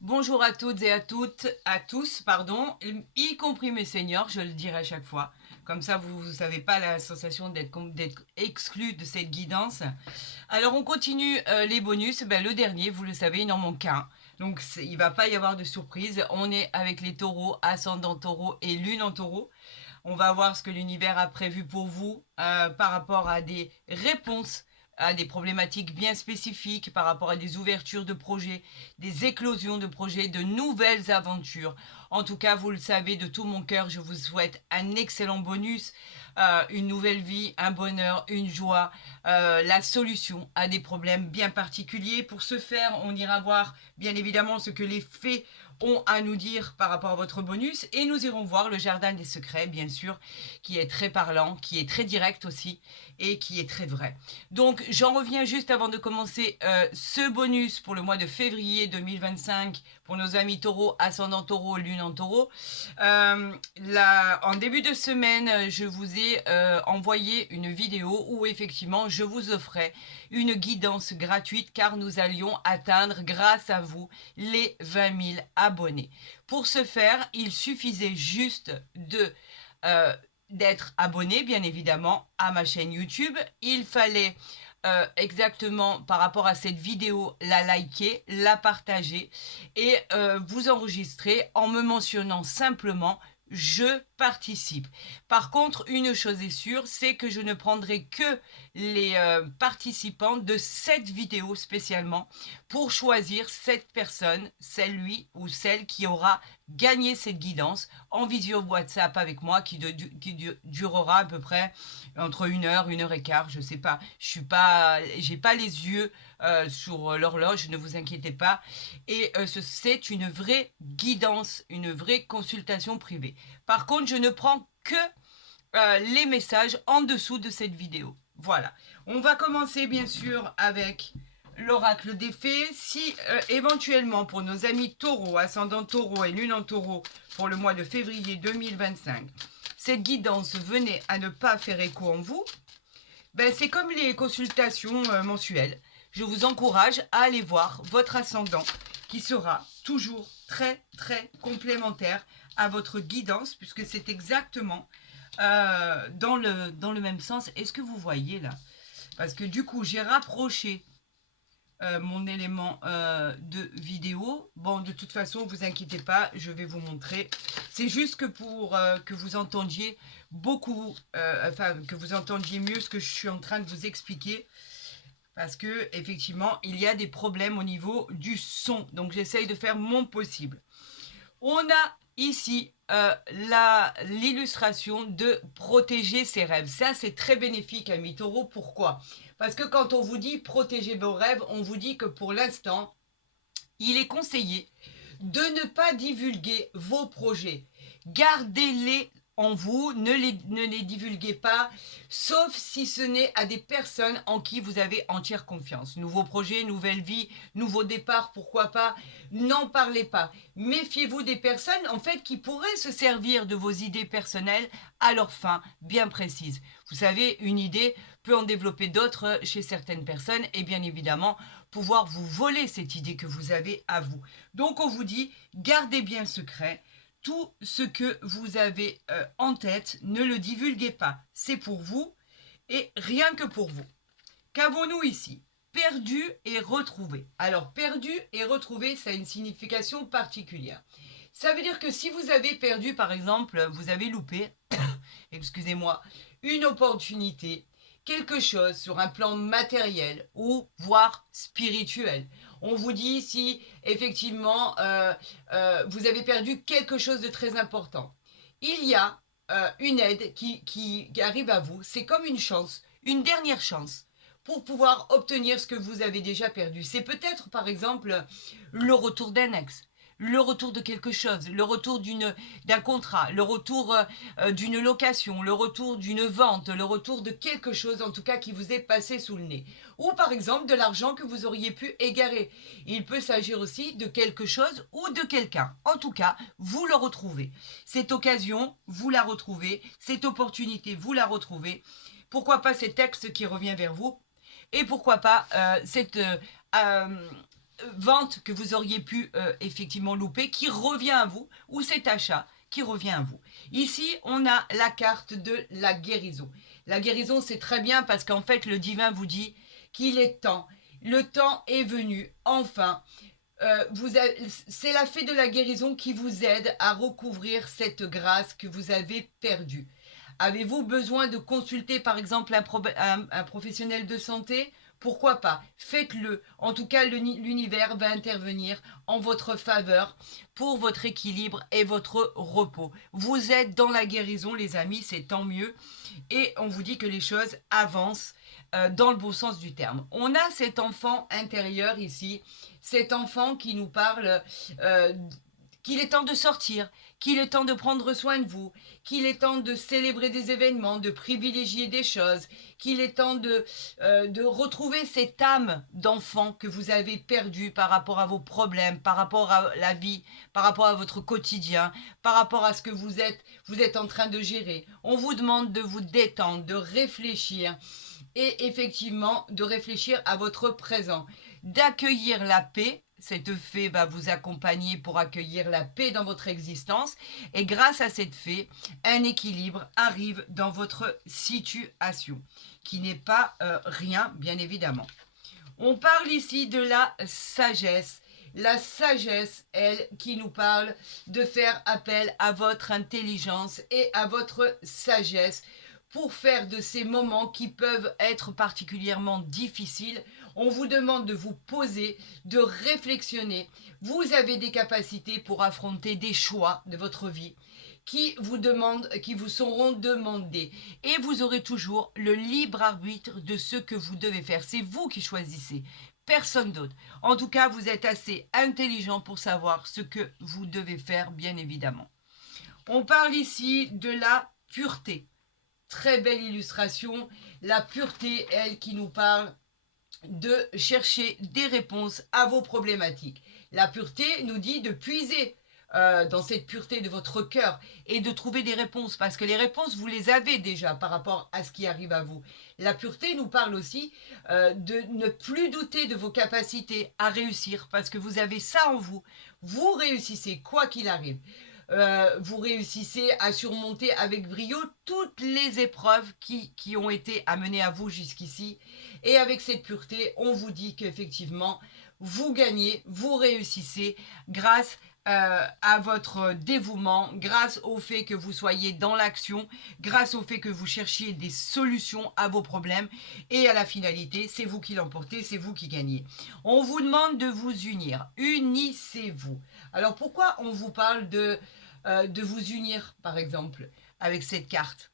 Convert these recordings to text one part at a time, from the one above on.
Bonjour à toutes et à tous, pardon, y compris mes seniors, je le dirai à chaque fois. Comme ça, vous n'avez pas la sensation d'être exclu de cette guidance. Alors, on continue les bonus. Le dernier, vous le savez, il n'en manque qu'un. Donc, il ne va pas y avoir de surprise. On est avec les taureaux, ascendant taureau et lune en taureau. On va voir ce que l'univers a prévu pour vous par rapport à des réponses à des problématiques bien spécifiques, par rapport à des ouvertures de projets, des éclosions de projets, de nouvelles aventures. En tout cas, vous le savez, de tout mon cœur, je vous souhaite un excellent bonus, une nouvelle vie, un bonheur, une joie, la solution à des problèmes bien particuliers. Pour ce faire, on ira voir bien évidemment ce que les faits ont à nous dire par rapport à votre bonus et nous irons voir le jardin des secrets, bien sûr, qui est très parlant, qui est très direct aussi et qui est très vrai. Donc j'en reviens juste avant de commencer ce bonus pour le mois de février 2025 pour nos amis taureaux, ascendant taureau, lune en taureau. En début de semaine, je vous ai envoyé une vidéo où effectivement je vous offrais une guidance gratuite car nous allions atteindre grâce à vous les 20 000 abonnés. Pour ce faire, il suffisait juste d'être abonné, bien évidemment, à ma chaîne YouTube. Il fallait exactement par rapport à cette vidéo la liker, la partager et vous enregistrer en me mentionnant simplement je participe. Par contre, une chose est sûre, c'est que je ne prendrai que les participants de cette vidéo spécialement pour choisir cette personne, celle-lui ou celle qui aura gagné cette guidance en visio WhatsApp avec moi qui durera à peu près entre 1 heure et quart, je sais pas. J'ai pas les yeux sur l'horloge, ne vous inquiétez pas. Et c'est une vraie guidance, une vraie consultation privée. Par contre, je ne prends que les messages en dessous de cette vidéo. Voilà. On va commencer bien sûr avec l'oracle des fées. Si éventuellement pour nos amis taureaux, ascendant taureau et lune en taureau pour le mois de février 2025, cette guidance venait à ne pas faire écho en vous, c'est comme les consultations mensuelles. Je vous encourage à aller voir votre ascendant qui sera toujours très très complémentaire à votre guidance puisque c'est exactement dans le même sens. Est-ce que vous voyez là? Parce que du coup, j'ai rapproché mon élément de vidéo. Bon, de toute façon, vous inquiétez pas, je vais vous montrer. C'est juste que pour que vous entendiez que vous entendiez mieux ce que je suis en train de vous expliquer. Parce que effectivement, il y a des problèmes au niveau du son. Donc, j'essaye de faire mon possible. On a ici l'illustration de protéger ses rêves. Ça, c'est très bénéfique, amis taureaux. Pourquoi? Parce que quand on vous dit protéger vos rêves, on vous dit que pour l'instant, il est conseillé de ne pas divulguer vos projets. Gardez-les en vous, ne les divulguez pas, sauf si ce n'est à des personnes en qui vous avez entière confiance. Nouveau projet, nouvelle vie, nouveau départ, pourquoi pas, n'en parlez pas. Méfiez-vous des personnes en fait qui pourraient se servir de vos idées personnelles à leur fin bien précise. Vous savez, une idée peut en développer d'autres chez certaines personnes et bien évidemment pouvoir vous voler cette idée que vous avez à vous. Donc on vous dit, gardez bien secret. Tout ce que vous avez en tête, ne le divulguez pas. C'est pour vous et rien que pour vous. Qu'avons-nous ici? Perdu et retrouvé. Alors, perdu et retrouvé, ça a une signification particulière. Ça veut dire que si vous avez perdu, par exemple, vous avez loupé, excusez-moi, une opportunité, quelque chose sur un plan matériel ou voire spirituel. On vous dit si effectivement vous avez perdu quelque chose de très important. Il y a une aide qui arrive à vous. C'est comme une chance, une dernière chance pour pouvoir obtenir ce que vous avez déjà perdu. C'est peut-être par exemple le retour d'un ex, le retour de quelque chose, le retour d'un contrat, le retour d'une location, le retour d'une vente, le retour de quelque chose en tout cas qui vous est passé sous le nez. Ou par exemple de l'argent que vous auriez pu égarer. Il peut s'agir aussi de quelque chose ou de quelqu'un. En tout cas, vous le retrouvez. Cette occasion, vous la retrouvez. Cette opportunité, vous la retrouvez. Pourquoi pas cet texte qui revient vers vous? Et pourquoi pas cette vente que vous auriez pu effectivement louper qui revient à vous, ou cet achat qui revient à vous. Ici, on a la carte de la guérison. La guérison, c'est très bien parce qu'en fait, le divin vous dit qu'il est temps. Le temps est venu, enfin. C'est la fée de la guérison qui vous aide à recouvrir cette grâce que vous avez perdue. Avez-vous besoin de consulter par exemple un professionnel de santé? Pourquoi pas? Faites-le. En tout cas, l'univers va intervenir en votre faveur pour votre équilibre et votre repos. Vous êtes dans la guérison, les amis, c'est tant mieux. Et on vous dit que les choses avancent dans le bon sens du terme. On a cet enfant intérieur ici, cet enfant qui nous parle qu'il est temps de sortir, qu'il est temps de prendre soin de vous, qu'il est temps de célébrer des événements, de privilégier des choses, qu'il est temps de retrouver cette âme d'enfant que vous avez perdue par rapport à vos problèmes, par rapport à la vie, par rapport à votre quotidien, par rapport à ce que vous êtes en train de gérer. On vous demande de vous détendre, de réfléchir et effectivement de réfléchir à votre présent, d'accueillir la paix. Cette fée va vous accompagner pour accueillir la paix dans votre existence. Et grâce à cette fée, un équilibre arrive dans votre situation, qui n'est pas rien, bien évidemment. On parle ici de la sagesse. La sagesse, elle, qui nous parle de faire appel à votre intelligence et à votre sagesse pour faire de ces moments qui peuvent être particulièrement difficiles. On vous demande de vous poser, de réflexionner. Vous avez des capacités pour affronter des choix de votre vie qui vous seront demandés. Et vous aurez toujours le libre arbitre de ce que vous devez faire. C'est vous qui choisissez, personne d'autre. En tout cas, vous êtes assez intelligent pour savoir ce que vous devez faire, bien évidemment. On parle ici de la pureté. Très belle illustration. La pureté, elle, qui nous parle de chercher des réponses à vos problématiques. La pureté nous dit de puiser dans cette pureté de votre cœur et de trouver des réponses, parce que les réponses, vous les avez déjà par rapport à ce qui arrive à vous. La pureté nous parle aussi de ne plus douter de vos capacités à réussir, parce que vous avez ça en vous. Vous réussissez, quoi qu'il arrive. Vous réussissez à surmonter avec brio toutes les épreuves qui ont été amenées à vous jusqu'ici. Et avec cette pureté, on vous dit qu'effectivement, vous gagnez, vous réussissez grâce à votre dévouement, grâce au fait que vous soyez dans l'action, grâce au fait que vous cherchiez des solutions à vos problèmes, et à la finalité, c'est vous qui l'emportez, c'est vous qui gagnez. On vous demande de vous unir, unissez-vous. Alors pourquoi on vous parle de vous unir, par exemple, avec cette carte?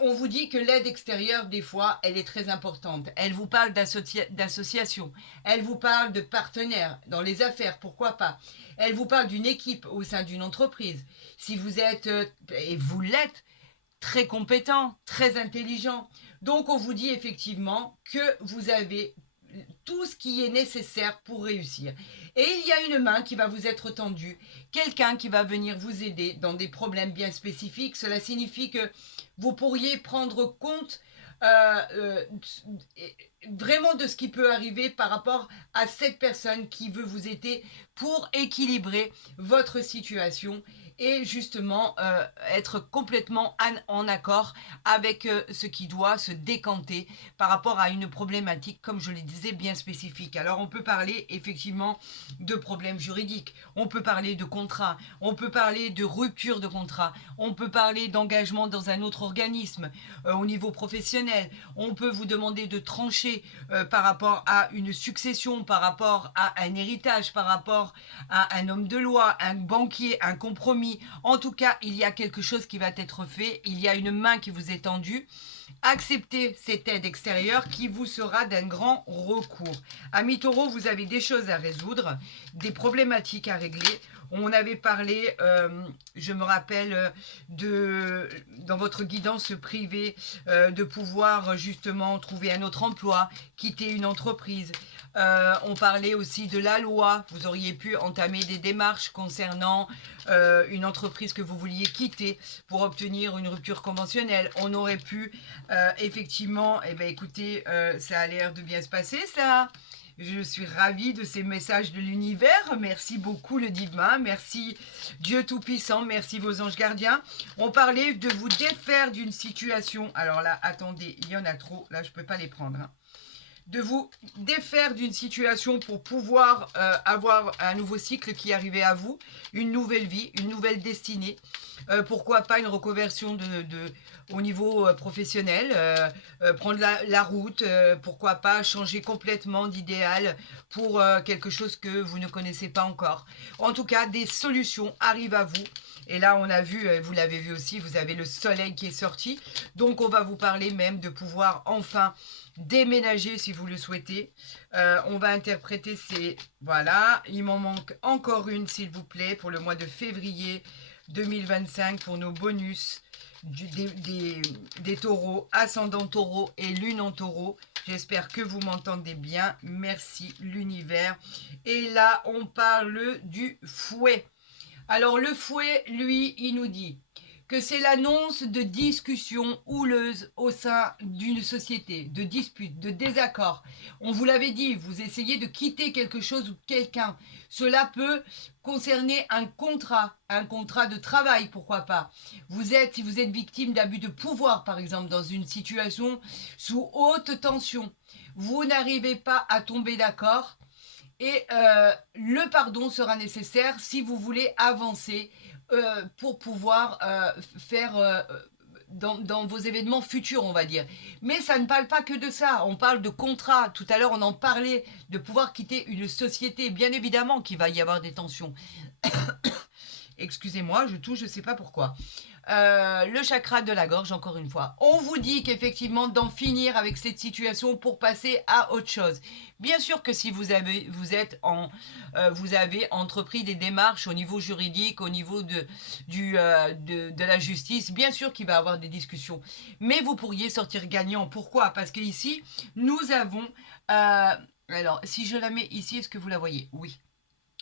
On vous dit que l'aide extérieure, des fois, elle est très importante. Elle vous parle d'association. Elle vous parle de partenaires dans les affaires, pourquoi pas. Elle vous parle d'une équipe au sein d'une entreprise. Si vous êtes, et vous l'êtes, très compétent, très intelligent. Donc, on vous dit effectivement que vous avez tout ce qui est nécessaire pour réussir. Et il y a une main qui va vous être tendue, quelqu'un qui va venir vous aider dans des problèmes bien spécifiques. Cela signifie que vous pourriez prendre compte vraiment de ce qui peut arriver par rapport à cette personne qui veut vous aider pour équilibrer votre situation et justement être complètement en accord avec ce qui doit se décanter par rapport à une problématique, comme je le disais, bien spécifique. Alors on peut parler effectivement de problèmes juridiques, on peut parler de contrat, on peut parler de rupture de contrat, on peut parler d'engagement dans un autre organisme au niveau professionnel, on peut vous demander de trancher par rapport à une succession, par rapport à un héritage, par rapport à un homme de loi, un banquier, un compromis. En tout cas, il y a quelque chose qui va être fait, il y a une main qui vous est tendue. Acceptez cette aide extérieure qui vous sera d'un grand recours. Amis taureaux, vous avez des choses à résoudre, des problématiques à régler. On avait parlé, je me rappelle, dans votre guidance privée, de pouvoir justement trouver un autre emploi, quitter une entreprise. On parlait aussi de la loi. Vous auriez pu entamer des démarches concernant une entreprise que vous vouliez quitter pour obtenir une rupture conventionnelle. On aurait pu effectivement, écoutez, ça a l'air de bien se passer ça. Je suis ravie de ces messages de l'univers. Merci beaucoup le divin. Merci Dieu Tout-Puissant. Merci vos anges gardiens. On parlait de vous défaire d'une situation. Alors là, attendez, il y en a trop. Là, je ne peux pas les prendre. Hein. De vous défaire d'une situation pour pouvoir avoir un nouveau cycle qui arrivait à vous, une nouvelle vie, une nouvelle destinée. Pourquoi pas une reconversion au niveau professionnel, prendre la route, pourquoi pas changer complètement d'idéal pour quelque chose que vous ne connaissez pas encore. En tout cas, des solutions arrivent à vous. Et là, on a vu, vous l'avez vu aussi, vous avez le soleil qui est sorti. Donc, on va vous parler même de pouvoir enfin déménager si vous le souhaitez. On va interpréter ces... Voilà, il m'en manque encore une, s'il vous plaît, pour le mois de février 2025, pour nos bonus des taureaux, ascendant taureau et lune en taureau. J'espère que vous m'entendez bien. Merci l'univers. Et là, on parle du fouet. Alors, le fouet, lui, il nous dit que c'est l'annonce de discussions houleuses au sein d'une société, de disputes, de désaccords. On vous l'avait dit, vous essayez de quitter quelque chose ou quelqu'un. Cela peut concerner un contrat de travail, pourquoi pas. Si vous êtes victime d'abus de pouvoir, par exemple, dans une situation sous haute tension, vous n'arrivez pas à tomber d'accord et le pardon sera nécessaire si vous voulez avancer pour pouvoir faire dans vos événements futurs, on va dire. Mais ça ne parle pas que de ça, on parle de contrat. Tout à l'heure, on en parlait, de pouvoir quitter une société. Bien évidemment qu'il va y avoir des tensions. Excusez-moi, je touche, je ne sais pas pourquoi. Le chakra de la gorge, encore une fois. On vous dit qu'effectivement, d'en finir avec cette situation pour passer à autre chose. Bien sûr que si vous avez entrepris des démarches au niveau juridique, au niveau de la justice, bien sûr qu'il va y avoir des discussions. Mais vous pourriez sortir gagnant. Pourquoi? Parce qu'ici, nous avons... alors, si je la mets ici, est-ce que vous la voyez? Oui.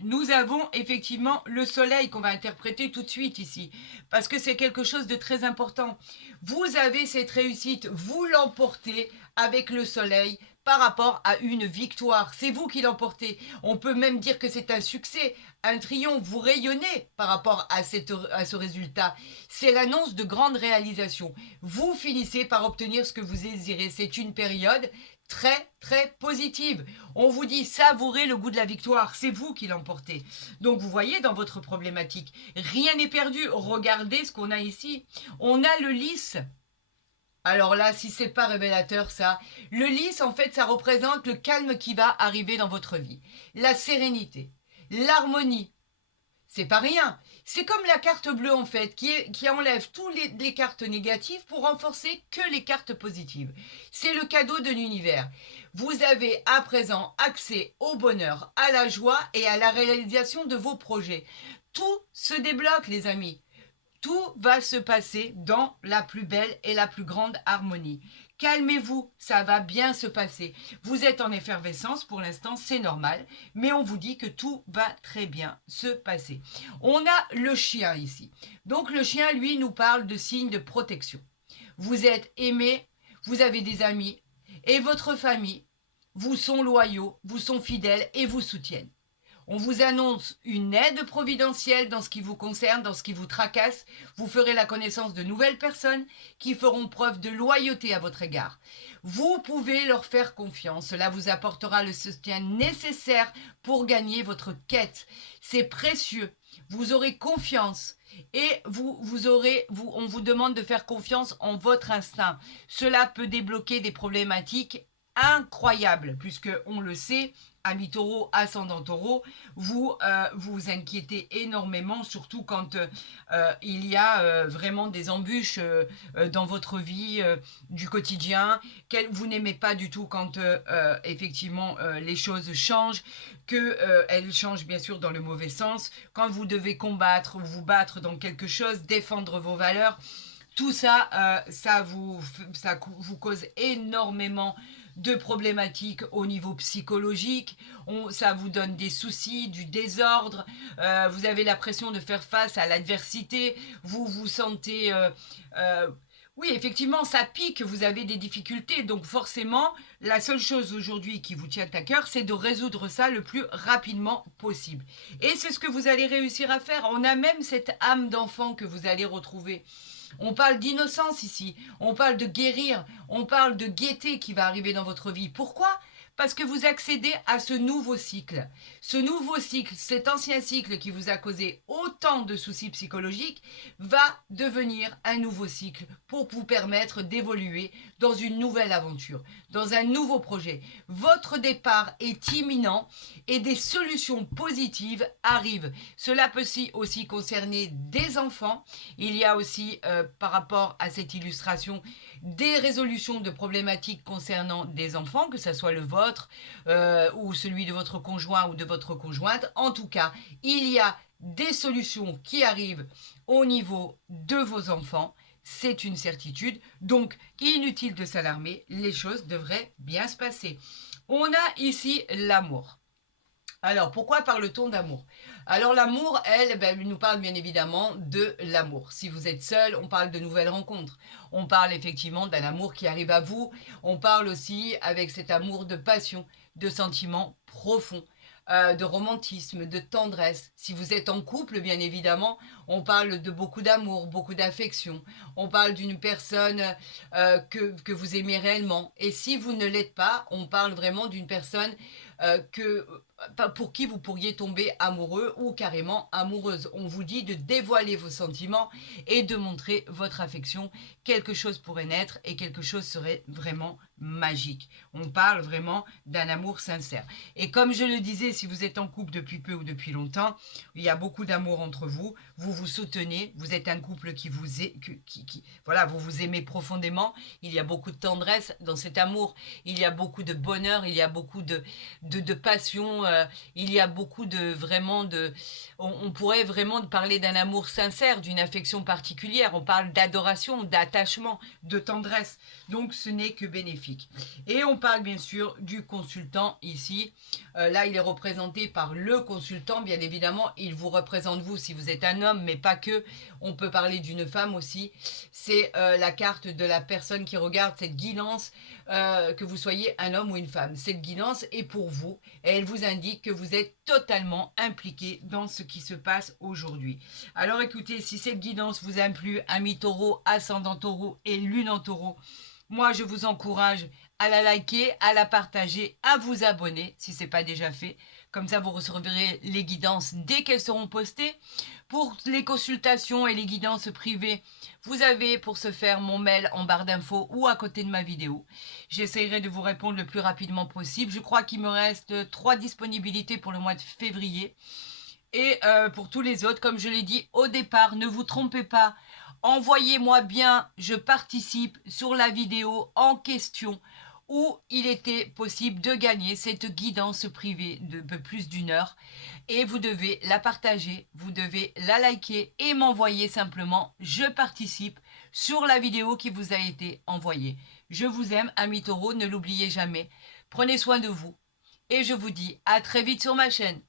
Nous avons effectivement le soleil qu'on va interpréter tout de suite ici, parce que c'est quelque chose de très important. Vous avez cette réussite, vous l'emportez avec le soleil par rapport à une victoire. C'est vous qui l'emportez. On peut même dire que c'est un succès, un triomphe. Vous rayonnez par rapport à ce résultat. C'est l'annonce de grandes réalisations. Vous finissez par obtenir ce que vous désirez. C'est une période très très positive. On vous dit savourez le goût de la victoire, c'est vous qui l'emportez. Donc vous voyez dans votre problématique, rien n'est perdu. Regardez ce qu'on a ici. On a le lys. Alors là, si c'est pas révélateur ça, le lys en fait ça représente le calme qui va arriver dans votre vie, la sérénité, l'harmonie. C'est pas rien. C'est comme la carte bleue en fait, qui enlève toutes les cartes négatives pour renforcer que les cartes positives. C'est le cadeau de l'univers. Vous avez à présent accès au bonheur, à la joie et à la réalisation de vos projets. Tout se débloque les amis. Tout va se passer dans la plus belle et la plus grande harmonie. Calmez-vous, ça va bien se passer. Vous êtes en effervescence pour l'instant, c'est normal, mais on vous dit que tout va très bien se passer. On a le chien ici. Donc le chien, lui, nous parle de signes de protection. Vous êtes aimé, vous avez des amis, et votre famille vous sont loyaux, vous sont fidèles et vous soutiennent. On vous annonce une aide providentielle dans ce qui vous concerne, dans ce qui vous tracasse. Vous ferez la connaissance de nouvelles personnes qui feront preuve de loyauté à votre égard. Vous pouvez leur faire confiance. Cela vous apportera le soutien nécessaire pour gagner votre quête. C'est précieux. Vous aurez confiance. Et on vous demande de faire confiance en votre instinct. Cela peut débloquer des problématiques incroyables, puisque on le sait, amis taureau, ascendant taureau, vous vous inquiétez énormément, surtout quand il y a vraiment des embûches dans votre vie du quotidien, vous n'aimez pas du tout quand effectivement les choses changent, qu'elles changent bien sûr dans le mauvais sens, quand vous devez combattre ou vous battre dans quelque chose, défendre vos valeurs, tout ça, ça vous cause énormément de problématiques au niveau psychologique, ça vous donne des soucis, du désordre, vous avez la pression de faire face à l'adversité, vous vous sentez Oui, effectivement, ça pique, vous avez des difficultés. Donc forcément, la seule chose aujourd'hui qui vous tient à cœur, c'est de résoudre ça le plus rapidement possible. Et c'est ce que vous allez réussir à faire. On a même cette âme d'enfant que vous allez retrouver. On parle d'innocence ici, on parle de guérir, on parle de gaieté qui va arriver dans votre vie. Pourquoi? Parce que vous accédez à ce nouveau cycle. Ce nouveau cycle, cet ancien cycle qui vous a causé autant de soucis psychologiques, va devenir un nouveau cycle pour vous permettre d'évoluer dans une nouvelle aventure, dans un nouveau projet. Votre départ est imminent et des solutions positives arrivent. Cela peut aussi concerner des enfants. Il y a aussi, par rapport à cette illustration, des résolutions de problématiques concernant des enfants, que ce soit le vôtre ou celui de votre conjoint ou de votre conjointe. En tout cas, il y a des solutions qui arrivent au niveau de vos enfants. C'est une certitude. Donc, inutile de s'alarmer, les choses devraient bien se passer. On a ici l'amour. Alors, pourquoi parle-t-on d'amour? Alors, l'amour, elle nous parle bien évidemment de l'amour. Si vous êtes seul, on parle de nouvelles rencontres. On parle effectivement d'un amour qui arrive à vous. On parle aussi avec cet amour de passion, de sentiments profonds, de romantisme, de tendresse. Si vous êtes en couple, bien évidemment, on parle de beaucoup d'amour, beaucoup d'affection. On parle d'une personne que vous aimez réellement. Et si vous ne l'êtes pas, on parle vraiment d'une personne pour qui vous pourriez tomber amoureux ou carrément amoureuse. On vous dit de dévoiler vos sentiments et de montrer votre affection. Quelque chose pourrait naître et quelque chose serait vraiment magique. On parle vraiment d'un amour sincère. Et comme je le disais, si vous êtes en couple depuis peu ou depuis longtemps, il y a beaucoup d'amour entre vous. Vous vous soutenez. Vous êtes un couple qui vous est, voilà, vous vous aimez profondément. Il y a beaucoup de tendresse dans cet amour. Il y a beaucoup de bonheur. Il y a beaucoup de passion. Il y a beaucoup de vraiment de... On pourrait vraiment parler d'un amour sincère, d'une affection particulière. On parle d'adoration, d'attachement, de tendresse. Donc ce n'est que bénéfique. Et on parle bien sûr du consultant ici. Là, il est représenté par le consultant. Bien évidemment, il vous représente vous si vous êtes un homme, mais pas que. On peut parler d'une femme aussi. C'est la carte de la personne qui regarde cette guidance, que vous soyez un homme ou une femme. Cette guidance est pour vous et elle vous indique que vous êtes totalement impliqué dans ce qui se passe aujourd'hui. Alors écoutez, si cette guidance vous a plu, ami taureau, ascendant taureau et lune en taureau, moi je vous encourage à la liker, à la partager, à vous abonner si ce n'est pas déjà fait. Comme ça, vous recevrez les guidances dès qu'elles seront postées. Pour les consultations et les guidances privées, vous avez pour ce faire mon mail en barre d'infos ou à côté de ma vidéo. J'essaierai de vous répondre le plus rapidement possible. Je crois qu'il me reste 3 disponibilités pour le mois de février. Et pour tous les autres, comme je l'ai dit au départ, ne vous trompez pas. Envoyez-moi bien, je participe sur la vidéo en question où il était possible de gagner cette guidance privée de plus d'1 heure. Et vous devez la partager, vous devez la liker et m'envoyer simplement « Je participe » sur la vidéo qui vous a été envoyée. Je vous aime, amis taureaux, ne l'oubliez jamais. Prenez soin de vous. Et je vous dis à très vite sur ma chaîne.